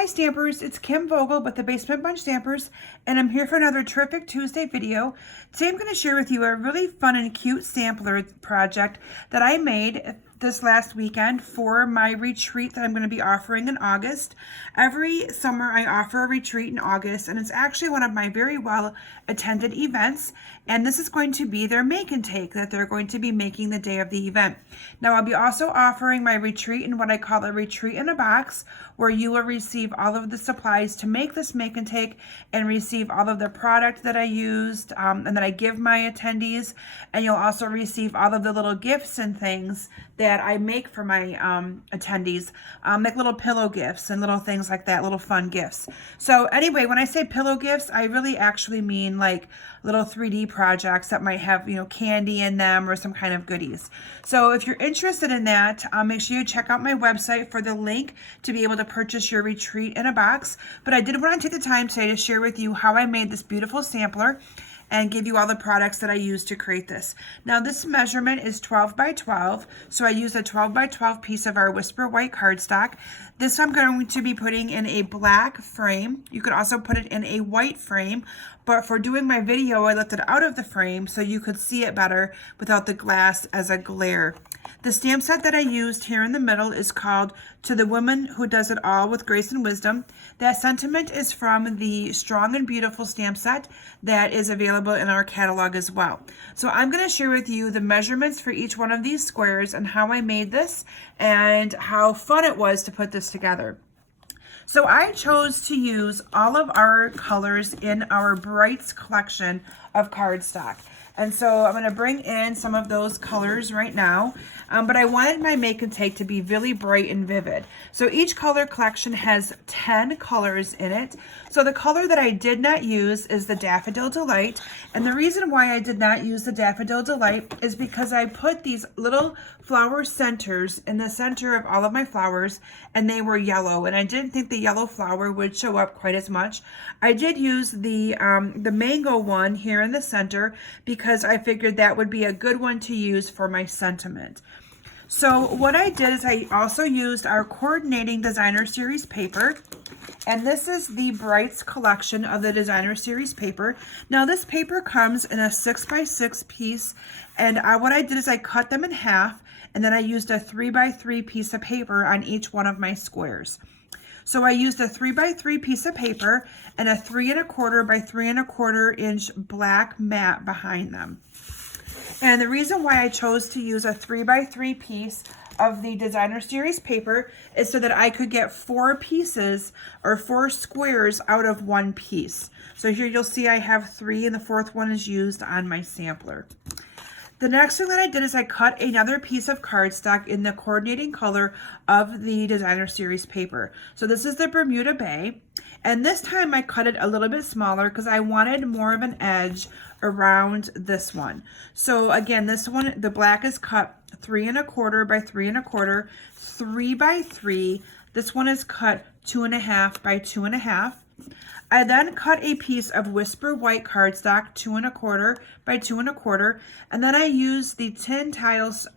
Hi Stampers, it's Kim Vogel with the Basement Bunch Stampers, and I'm here for another terrific Tuesday video. Today I'm going to share with you a really fun and cute sampler project that I made this last weekend for my retreat that I'm going to be offering in August. Every summer I offer a retreat in August, and it's actually one of my very well attended events, and this is going to be their make and take that they're going to be making the day of the event. Now I'll be also offering my retreat in what I call a retreat in a box, where you will receive all of the supplies to make this make and take and receive all of the product that I used and that I give my attendees, and you'll also receive all of the little gifts and things that I make for my attendees, like little pillow gifts and little things like that, little fun gifts. So anyway, when I say pillow gifts, I really actually mean like little 3D projects that might have, candy in them or some kind of goodies. So if you're interested in that, make sure you check out my website for the link to be able to purchase your retreat in a box. But I did want to take the time today to share with you how I made this beautiful sampler and give you all the products that I used to create this. Now this measurement is 12 by 12, so I used a 12 by 12 piece of our Whisper White cardstock. This I'm going to be putting in a black frame. You could also put it in a white frame, but for doing my video, I left it out of the frame so you could see it better without the glass as a glare. The stamp set that I used here in the middle is called "To the Woman Who Does It All with Grace and Wisdom." That sentiment is from the Strong and Beautiful stamp set that is available in our catalog as well. So I'm going to share with you the measurements for each one of these squares and how I made this and how fun it was to put this together. So I chose to use all of our colors in our Brights collection of cardstock. And so I'm going to bring in some of those colors right now, but I wanted my make and take to be really bright and vivid. So each color collection has 10 colors in it. So the color that I did not use is the Daffodil Delight. And the reason why I did not use the Daffodil Delight is because I put these little flower centers in the center of all of my flowers, and they were yellow, and I didn't think the yellow flower would show up quite as much. I did use the mango one here in the center because I figured that would be a good one to use for my sentiment. So what I did is I also used our coordinating designer series paper, and this is the Brights collection of the designer series paper. Now this paper comes in a 6x6 piece, and what I did is I cut them in half, and then I used a 3x3 piece of paper on each one of my squares. So I used a 3x3 piece of paper and a 3 1/4 by 3 1/4 inch black mat behind them. And the reason why I chose to use a 3x3 piece of the designer series paper is so that I could get 4 pieces or 4 squares out of one piece. So here you'll see I have 3, and the 4th one is used on my sampler. The next thing that I did is I cut another piece of cardstock in the coordinating color of the designer series paper. So this is the Bermuda Bay, and this time I cut it a little bit smaller because I wanted more of an edge around this one. So again, this one, the black is cut 3 1/4 by 3 1/4, 3x3. This one is cut 2 1/2 by 2 1/2. I then cut a piece of Whisper White cardstock 2 1/4 by 2 1/4, and then I used the Tin Tiles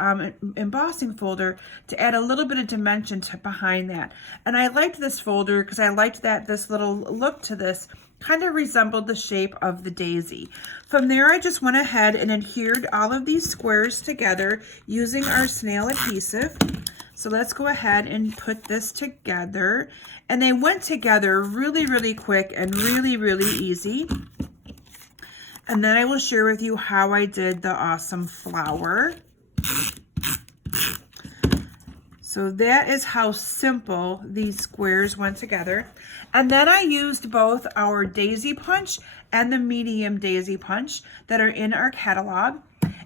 embossing folder to add a little bit of dimension behind that. And I liked this folder because I liked that this little look to this kind of resembled the shape of the daisy. From there, I just went ahead and adhered all of these squares together using our snail adhesive. So let's go ahead and put this together. And they went together really, really quick and really, really easy. And then I will share with you how I did the awesome flower. So that is how simple these squares went together. And then I used both our daisy punch and the medium daisy punch that are in our catalog,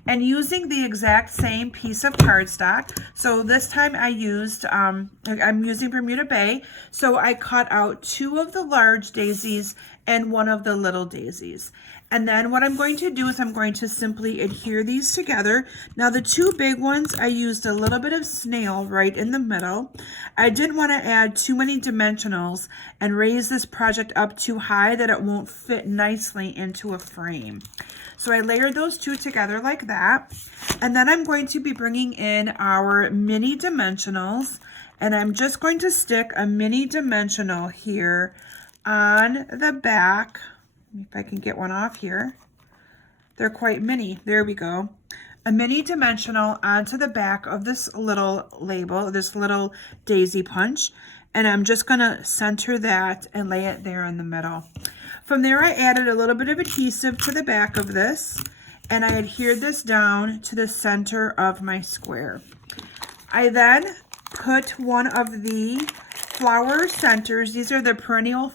and using the exact same piece of cardstock. So this time I used, I'm using Bermuda Bay. So I cut out 2 of the large daisies and 1 of the little daisies. And then what I'm going to do is I'm going to simply adhere these together. Now the 2 big ones, I used a little bit of snail right in the middle. I didn't want to add too many dimensionals and raise this project up too high that it won't fit nicely into a frame. So I layered those 2 together like that. And then I'm going to be bringing in our mini dimensionals And I'm just going to stick a mini dimensional here on the back. If I can get one off here. They're quite mini. There we go. A mini dimensional onto the back of this little label, this little daisy punch. And I'm just going to center that and lay it there in the middle. From there, I added a little bit of adhesive to the back of this, and I adhered this down to the center of my square. I then put one of the flower centers. These are the Perennial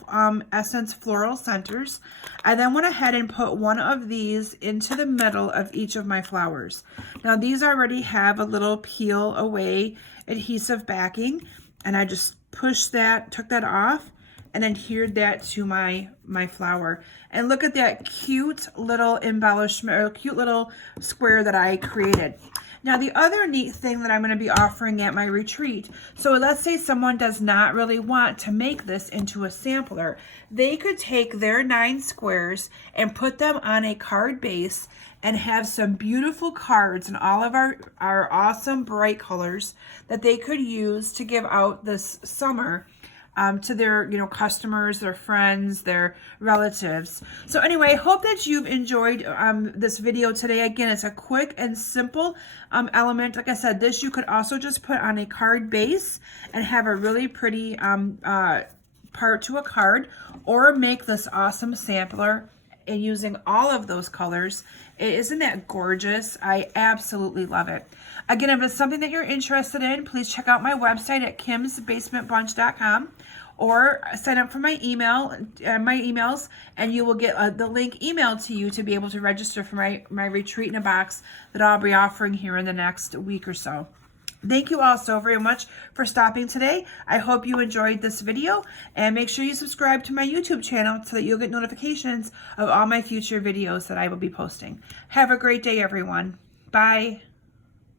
Essence Floral Centers. I then went ahead and put one of these into the middle of each of my flowers. Now these already have a little peel away adhesive backing, and I just pushed that, took that off, and adhered that to my flower. And look at that cute little embellishment, or cute little square that I created. Now the other neat thing that I'm going to be offering at my retreat, so let's say someone does not really want to make this into a sampler, they could take their 9 squares and put them on a card base and have some beautiful cards in all of our awesome bright colors that they could use to give out this summer to their customers, their friends, their relatives. So anyway, hope that you've enjoyed this video today. Again, it's a quick and simple element. Like I said, this you could also just put on a card base and have a really pretty part to a card, or make this awesome sampler and using all of those colors. Isn't that gorgeous? I absolutely love it. Again, if it's something that you're interested in, please check out my website at kimsbasementbunch.com, or sign up for my emails, and you will get the link emailed to you to be able to register for my retreat in a box that I'll be offering here in the next week or so. Thank you all so very much for stopping today. I hope you enjoyed this video, and make sure you subscribe to my YouTube channel so that you'll get notifications of all my future videos that I will be posting. Have a great day, everyone. Bye.